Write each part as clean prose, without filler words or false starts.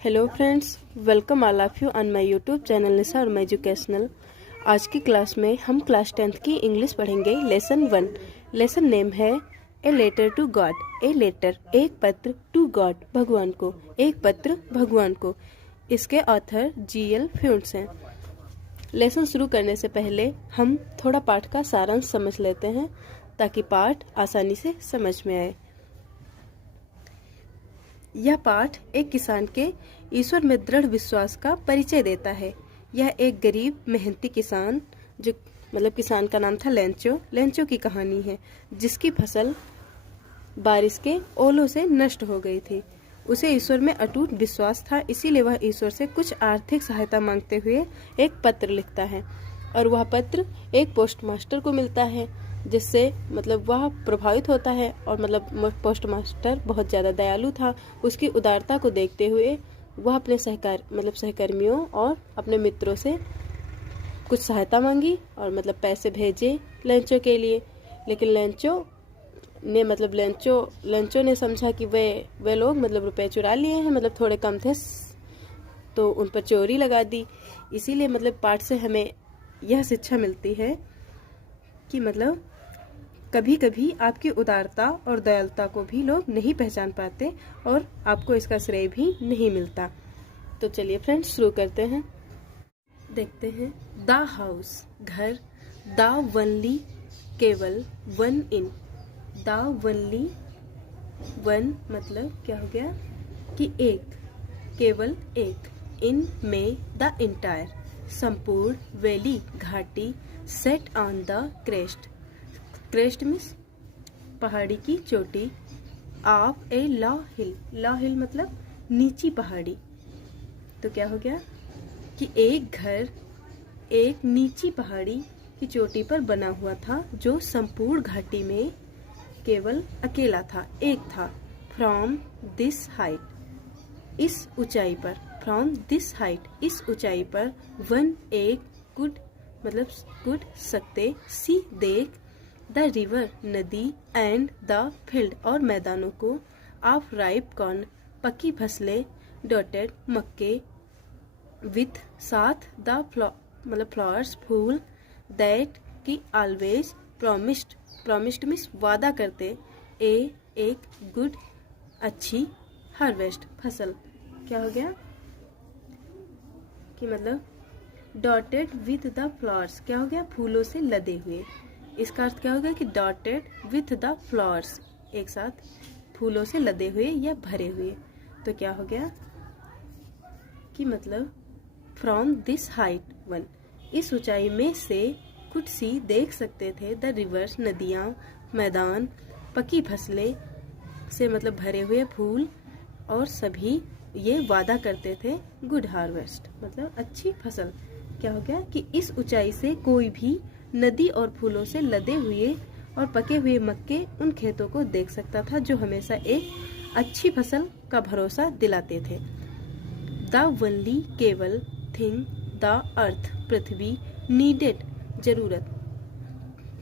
Hello friends, welcome all of you on my YouTube channel Nisha और educational. आज की class में हम क्लास 10th की इंग्लिश पढ़ेंगे। लेसन 1। लेसन नेम है a letter to God. A letter एक पत्र, टू गॉड भगवान को, एक पत्र भगवान को। इसके ऑथर G.L. फ्यूंट्स हैं। लेसन शुरू करने से पहले हम थोड़ा पाठ का सारांश समझ लेते हैं ताकि पाठ आसानी से समझ में आए। यह पाठ एक किसान के ईश्वर में दृढ़ विश्वास का परिचय देता है। यह एक गरीब मेहनती किसान, जो किसान का नाम था लेंचो की कहानी है, जिसकी फसल बारिश के ओलों से नष्ट हो गई थी। उसे ईश्वर में अटूट विश्वास था, इसीलिए वह ईश्वर से कुछ आर्थिक सहायता मांगते हुए एक पत्र लिखता है और वह पत्र एक पोस्टमास्टर को मिलता है, जिससे वह प्रभावित होता है। और पोस्टमास्टर बहुत ज़्यादा दयालु था। उसकी उदारता को देखते हुए वह अपने सहकर्मियों और अपने मित्रों से कुछ सहायता मांगी और पैसे भेजे लेंचो के लिए। लेकिन लेंचो ने समझा कि वे लोग रुपए चुरा लिए हैं, थोड़े कम थे तो उन पर चोरी लगा दी। इसीलिए पाठ से हमें यह शिक्षा मिलती है कि कभी कभी आपकी उदारता और दयालुता को भी लोग नहीं पहचान पाते और आपको इसका श्रेय भी नहीं मिलता। तो चलिए फ्रेंड्स, शुरू करते हैं। देखते हैं। द हाउस घर, द वनली केवल, one in. The only one क्या हो गया कि एक, केवल एक। इन में द इंटायर संपूर्ण, वैली घाटी, set on the crest, crest means पहाड़ी की चोटी, of a low hill, low hill नीची पहाड़ी। तो क्या हो गया कि एक घर एक नीची पहाड़ी की चोटी पर बना हुआ था, जो संपूर्ण घाटी में केवल अकेला था, एक था। फ्रॉम दिस हाइट, इस ऊंचाई पर, फ्रॉम दिस हाइट इस ऊंचाई पर, वन एक, कुड कुड सकते, सी देख, द रिवर नदी, एंड द फील्ड और मैदानों को, ऑफ राइप कॉर्न पकी फसलें, डॉटेड मक्के, विथ साथ, द फ्लावर्स फूल, दैट की ऑलवेज, प्रोमिस्ड मीन्स वादा करते, ए एक, गुड अच्छी, हार्वेस्ट फसल। क्या हो गया कि डॉटेड विथ द फ्लावर्स, क्या हो गया फूलों से लदे हुए। इसका अर्थ क्या होगा कि डॉटेड विथ द फ्लावर्स, एक साथ फूलों से लदे हुए या भरे हुए। तो क्या हो गया कि फ्रॉम दिस हाइट वन, इस ऊंचाई में से, कुड सी देख सकते थे, द रिवर्स नदियाँ, मैदान, पकी फसलें से भरे हुए फूल, और सभी ये वादा करते थे गुड हार्वेस्ट अच्छी फसल। क्या हो गया कि इस ऊंचाई से कोई भी नदी और फूलों से लदे हुए और पके हुए मक्के उन खेतों को देख सकता था, जो हमेशा एक अच्छी फसल का भरोसा दिलाते थे। द वनली केवल thing, the earth Prithvi, needed जरूरत,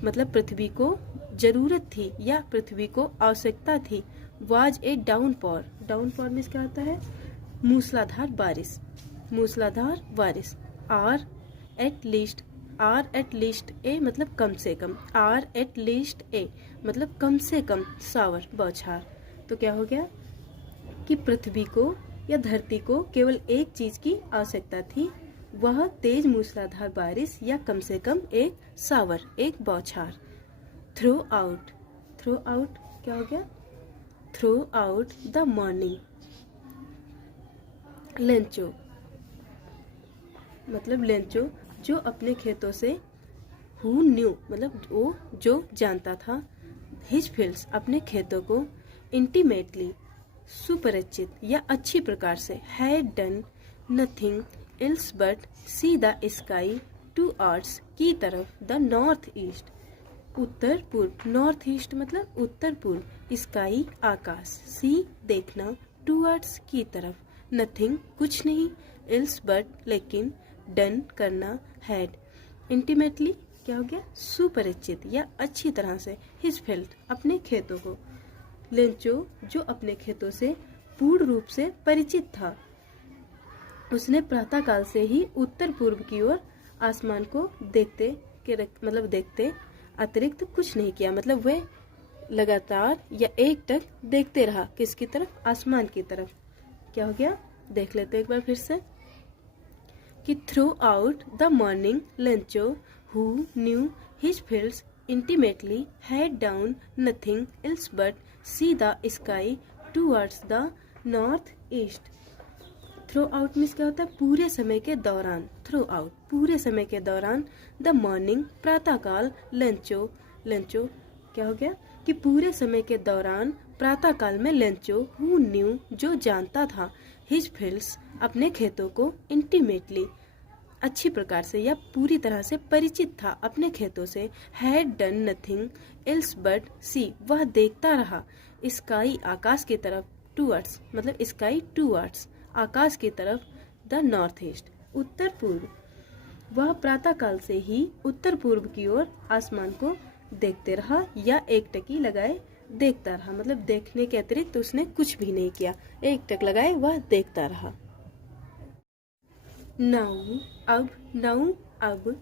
पृथ्वी को जरूरत थी या पृथ्वी को आवश्यकता थी, वाज ए डाउनपॉर, डाउनपॉर मीन्स क्या होता है मूसलाधार बारिश, मूसलाधार बारिश। आर एट लीस्ट ए कम से कम, आर एट लीस्ट ए कम से कम, सावर बौछार। तो क्या हो गया कि पृथ्वी को या धरती को केवल एक चीज की आवश्यकता थी, वह तेज मूसलाधार बारिश या कम से कम एक सावर, एक बौछार। थ्रू आउट क्या हो गया through out the morning, Lencho Lencho जो अपने खेतों से, हु न्यू वो जो जानता था, हिज फील्ड्स अपने खेतों को, इंटीमेटली सुपरिचित या अच्छी प्रकार से, had done nothing else but see the sky to arts की तरफ, द नॉर्थ ईस्ट उत्तर पूर्व, नॉर्थ ईस्ट उत्तर पूर्व, स्काई आकाश, सी देखना, टू आर्ट्स की तरफ, नथिंग कुछ नहीं, एल्स बट लेकिन, डन करना, हैड इंटीमेटली क्या हो गया सुपरिचित या अच्छी तरह से, हिज फील्ड अपने खेतों को, लेंचो जो अपने खेतों से पूर्ण रूप से परिचित था, उसने प्रातःकाल से ही उत्तर पूर्व की ओर आसमान को देखते अतिरिक्त कुछ नहीं किया। मतलब वह लगातार या एकटक देखते रहा। किसकी तरफ? आसमान की तरफ। क्या हो गया? देख लेते एक बार फिर से कि through out the morning लंचो who knew his fields intimately had down nothing else but see the sky towards the north east. Through out means क्या होता है? पूरे समय के दौरान। थ्रू आउट पूरे समय के दौरान, द मॉर्निंग प्रातःकाल, लंचो क्या हो गया कि पूरे समय के दौरान प्रातःकाल में लंचो हु न्यू जो जानता था, हिज फील्ड्स अपने खेतों को, इंटीमेटली अच्छी प्रकार से या पूरी तरह से परिचित था अपने खेतों से, had done nothing else but see वह देखता रहा, स्काई आकाश की तरफ, टूवर्ड्स मतलब स्काई टूवर्ड्स आकाश की तरफ, द नॉर्थ ईस्ट उत्तर पूर्व। वह प्रातःकाल से ही उत्तर पूर्व की ओर आसमान को देखते रहा या एक टकी लगाए देखता रहा। मतलब देखने के अतिरिक्त तो उसने कुछ भी नहीं किया, एक टक लगाए वह देखता रहा। नाउ अब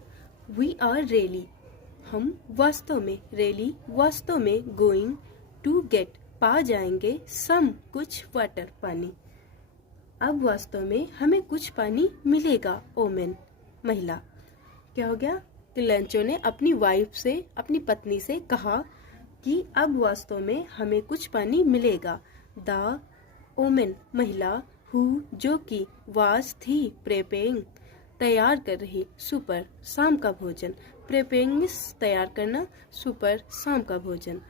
वी आर रियली हम वास्तव में गोइंग टू गेट पा जाएंगे सम कुछ वाटर पानी। अब वास्तव में हमें कुछ पानी मिलेगा। ओमेन महिला। क्या हो गया कि लंचो ने अपनी वाइफ से, अपनी पत्नी से कहा कि अब वास्तव में हमें कुछ पानी मिलेगा। द ओमेन महिला, हु जो कि, वाज थी, प्रेपेइंग तैयार कर रही, सुपर शाम का भोजन, प्रेपेइंग तैयार करना, सुपर शाम का भोजन।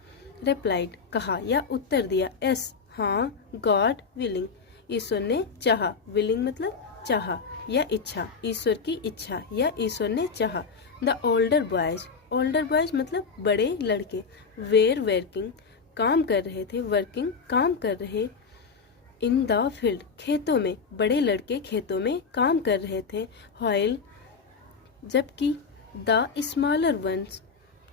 रिप्लाइड कहा या उत्तर दिया, एस हाँ, गॉड विलिंग ईश्वर ने चाहा, विलिंग मतलब चाहा या इच्छा, ईश्वर की इच्छा या ईश्वर ने चाहा। द ओल्डर बॉयज मतलब बड़े लड़के, वेर वर्किंग काम कर रहे थे, वर्किंग काम कर रहे, इन द फील्ड खेतों में, बड़े लड़के खेतों में काम कर रहे थे, व्हाइल जबकि, द स्मॉलर वंस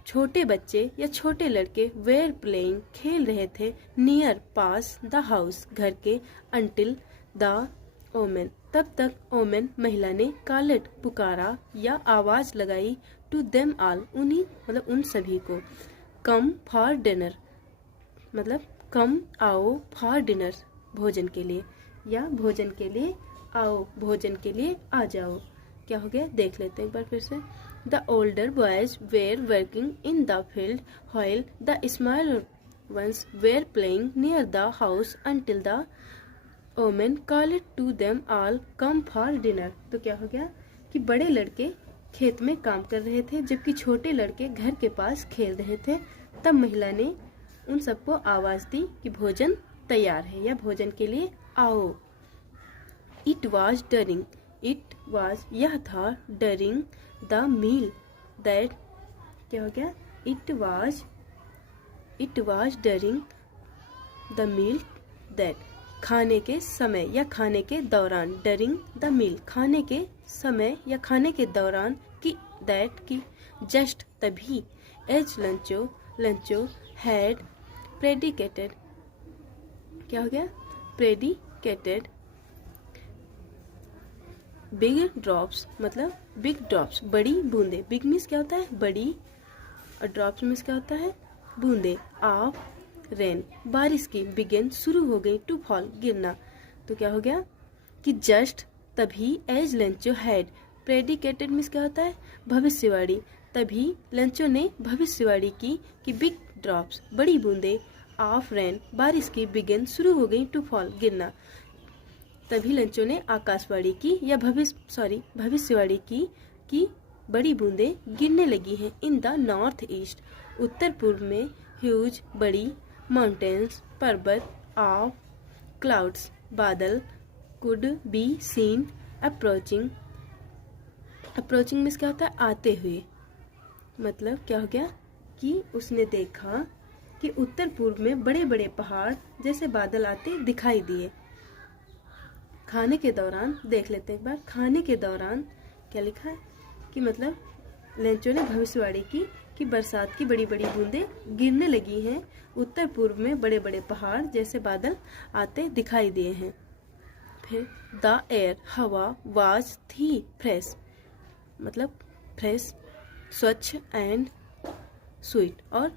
छोटे बच्चे या छोटे लड़के, वेर प्लेइंग खेल रहे थे, नियर पास द हाउस घर के, अंटिल द ओमेन तब तक ओमेन महिला ने, कॉलेड पुकारा या आवाज लगाई, टू देम ऑल उन्हीं मतलब उन सभी को, कम फॉर डिनर मतलब कम आओ, फॉर डिनर भोजन के लिए, या भोजन के लिए आओ, भोजन के लिए आ जाओ। क्या हो गया? देख लेते हैं एक बार फिर से। The older boys were working in the field while the smaller ones were playing near the house until the women called to them all come for dinner। तो क्या हो गया कि बड़े लड़के खेत में काम कर रहे थे जबकि छोटे लड़के घर के पास खेल रहे थे। तब महिला ने उन सबको आवाज दी कि भोजन तैयार है या भोजन के लिए आओ। It was during यह था, during द मील दैट क्या हो गया? It was during the meal that खाने के समय या खाने के दौरान, डरिंग द मील खाने के समय या खाने के दौरान, कि दैट की जस्ट तभी, एज लंचो हैड प्रेडिकेटेड क्या हो गया? प्रेडिकेटेड बिग ड्रॉप्स मतलब बिग ड्रॉप्स बड़ी बूंदे, बिग मीन्स क्या होता है? बड़ी, और ड्रॉप्स मीन्स क्या होता है? बूंदे, ऑफ रेन बारिश की, बिगिन शुरू हो गई, टू फॉल गिरना। तो क्या हो गया कि जस्ट तभी, as Lencho had predicted means क्या होता है? भविष्यवाणी, तभी लंचो ने भविष्यवाणी की कि बिग ड्रॉप्स बड़ी बूंदे, ऑफ रेन बारिश की, बिगिन शुरू हो गई, टू फॉल गिरना। तभी लंचो ने आकाशवाणी की या भविष्यवाणी की कि बड़ी बूंदे गिरने लगी हैं। इन द नॉर्थ ईस्ट उत्तर पूर्व में, ह्यूज बड़ी, माउंटेन्स पर्वत, ऑफ क्लाउड्स बादल, could be seen approaching means क्या होता है? आते हुए। मतलब क्या हो गया कि उसने देखा कि उत्तर पूर्व में बड़े बड़े पहाड़ जैसे बादल आते दिखाई दिए। खाने के दौरान देख लेते हैं एक बार। खाने के दौरान क्या लिखा है कि मतलब लंचो ने भविष्यवाणी की कि बरसात की बड़ी बड़ी बूंदें गिरने लगी हैं, उत्तर पूर्व में बड़े बड़े पहाड़ जैसे बादल आते दिखाई दिए हैं। फिर द एयर हवा वाज थी फ्रेश, मतलब फ्रेश स्वच्छ एंड स्वीट और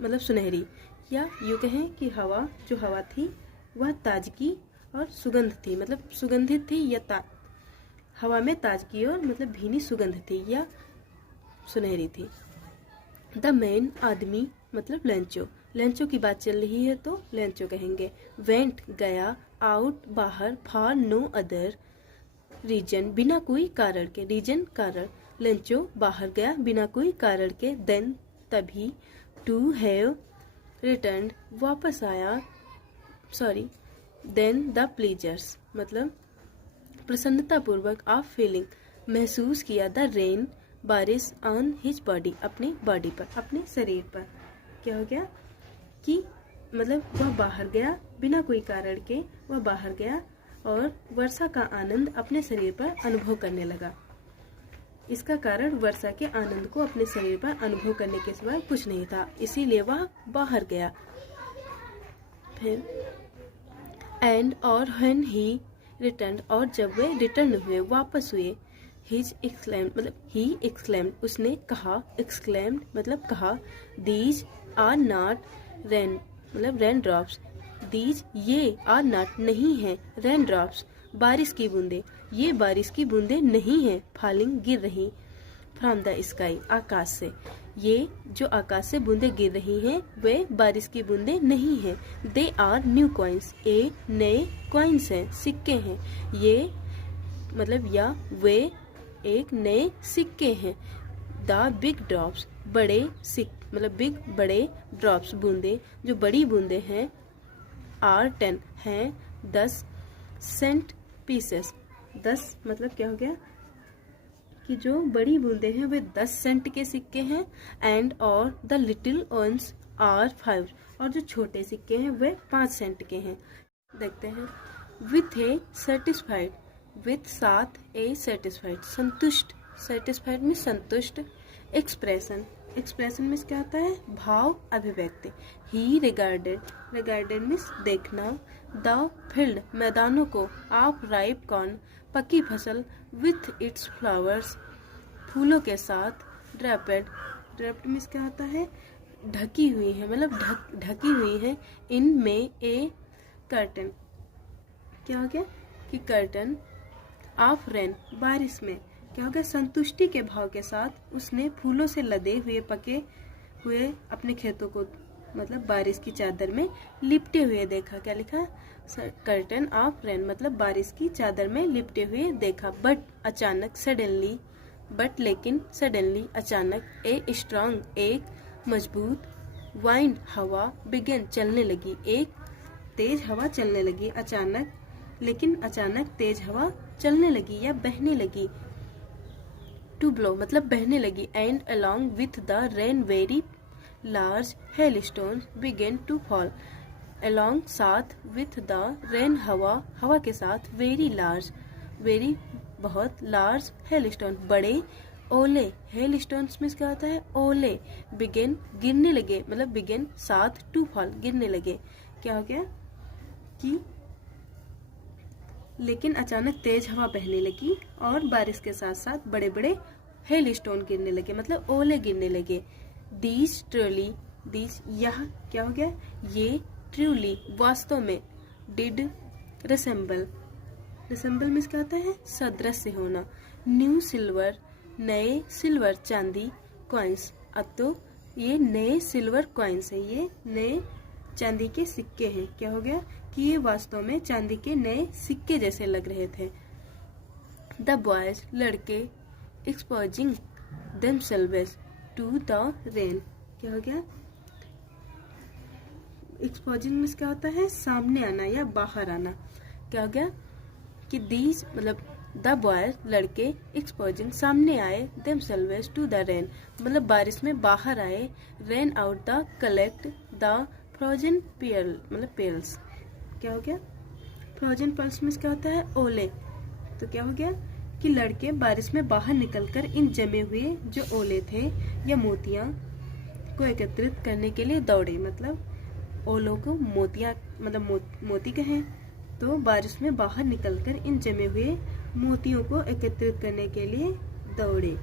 मतलब सुनहरी, या यूँ कहें कि हवा जो हवा थी वह ताजगी और सुगंध थी, मतलब सुगंधित थी या हवा में ताजगी और मतलब भीनी सुगंध थी या सुनहरी थी। द मैन आदमी मतलब लेंचो, लेंचो की बात चल रही है तो लेंचो कहेंगे। वेंट गया, आउट बाहर, फॉर नो अदर रीजन बिना कोई कारण के, रीजन कारण, लेंचो बाहर गया बिना कोई कारण के, देन तभी, टू हैव रिटर्न वापस आया, सॉरी देन द प्लीजर्स मतलब प्रसन्नतापूर्वक, ऑफ फीलिंग महसूस किया, द रेन बारिश, ऑन हिज बॉडी अपनी बॉडी पर, अपने शरीर पर। क्या हो गया कि मतलब वह बाहर गया बिना कोई कारण के, वह बाहर गया और वर्षा का आनंद अपने शरीर पर अनुभव करने लगा। इसका कारण वर्षा के आनंद को अपने शरीर पर अनुभव करने के सिवा कुछ नहीं था, इसीलिए वह बाहर गया। फिर एंड और व्हेन ही रिटर्न और जब वे रिटर्न हुए वापस हुए, हिज एक्सक्लेम्ड मतलब ही एक्सक्लेम्ड उसने कहा, एक्सक्लेम्ड मतलब कहा, दीज आर नॉट रेन मतलब रेन ड्रॉप्स, दीज ये आर नॉट नहीं है, रेन ड्रॉप्स बारिश की बूंदे, ये बारिश की बूंदे नहीं है, फॉलिंग गिर रही, फ्रॉम द स्काई आकाश से, ये जो आकाश से बूंदे गिर रही हैं वे बारिश की बूंदे नहीं हैं। दे आर न्यू कॉइन्स, ये नए कॉइन्स हैं, सिक्के हैं, ये मतलब या वे एक नए सिक्के हैं। द बिग ड्रॉप्स बड़े मतलब बिग बड़े ड्रॉप्स बूंदे जो बड़ी बूंदे हैं, आर 10 हैं 10 सेंट पीसेस, 10 मतलब क्या हो गया कि जो बड़ी बूंदे हैं वे 10 सेंट के सिक्के हैं, एंड और द लिटिल वंस आर 5 और जो छोटे सिक्के हैं वे 5 सेंट के हैं। देखते हैं, विथ ए सेटिस्फाइड, विथ साथ, ए सेटिस्फाइड संतुष्ट, सेटिस्फाइड में संतुष्ट, एक्सप्रेशन, एक्सप्रेशन में क्या होता है भाव अभिव्यक्ति, ही रिगार्डेड, रिगार्डेड मीन्स देखना, द फील्ड मैदानों को, ऑफ राइप कॉर्न पकी फसल, विथ इट्स फ्लावर्स फूलों के साथ, ड्रैपेड, ड्रैप्ड मीन्स क्या होता है ढकी हुई है, मतलब ढकी हुई है, इन में ए कर्टन, क्या हो गया कि कर्टन, ऑफ रेन बारिश में, क्या हो गया संतुष्टि के भाव के साथ उसने फूलों से लदे हुए पके हुए अपने खेतों को मतलब बारिश की चादर में लिपटे हुए देखा। क्या लिखा, कर्टन ऑफ रेन मतलब बारिश की चादर में लिपटे हुए देखा। बट अचानक, सडनली, बट लेकिन, सडनली अचानक, ए स्ट्रॉन्ग एक मजबूत, वाइंड हवा, बिगन चलने लगी, एक तेज हवा चलने लगी, अचानक, लेकिन अचानक तेज हवा चलने लगी या बहने लगी, टू ब्लो मतलब बहने लगी, and along with the rain very large hailstones began to fall, along साथ, विथ द रेन हवा, हवा के साथ, वेरी लार्ज, वेरी बहुत, लार्ज हेलस्टोन बड़े ओले, हेलस्टोन्स में क्या होता है ओले, बिगेन गिरने लगे मतलब बिगेन साथ, टू फॉल गिरने लगे। क्या हो गया कि लेकिन अचानक तेज हवा बहने लगी और बारिश के साथ साथ बड़े बड़े हेल स्टोन गिरने लगे मतलब ओले गिरने लगे। दीज ट्रूली, दीज यह क्या हो गया ये, ट्रूली वास्तव में, डिड रिसेंबल, रिसेंबल में क्या होता है सदृश होना, न्यू सिल्वर नए सिल्वर चांदी, कॉइन्स अब तो ये नए सिल्वर कॉइन्स है, ये नए चांदी के सिक्के हैं। क्या हो गया कि ये वास्तव में चांदी के नए सिक्के जैसे लग रहे थे। द बॉयज लड़के, exposing themselves to the rain, क्या हो गया एक्सपोजिंग में क्या होता है सामने आना या बाहर आना। क्या हो गया कि दीज मतलब द बॉयज लड़के, एक्सपोजिंग सामने आए, देमसेल्व्स टू द रेन मतलब बारिश में बाहर आए, ran out the collect the frozen pearl मतलब पेल्स। क्या हो गया फ्रोजन पेल्स में क्या होता है ओले। तो क्या हो गया कि लड़के बारिश में बाहर निकलकर इन जमे हुए जो ओले थे या मोतियां को एकत्रित करने के लिए दौड़े, मतलब ओलों को मोतियां मतलब मोती कहें तो बारिश में बाहर निकलकर इन जमे हुए मोतियों को एकत्रित करने के लिए दौड़े।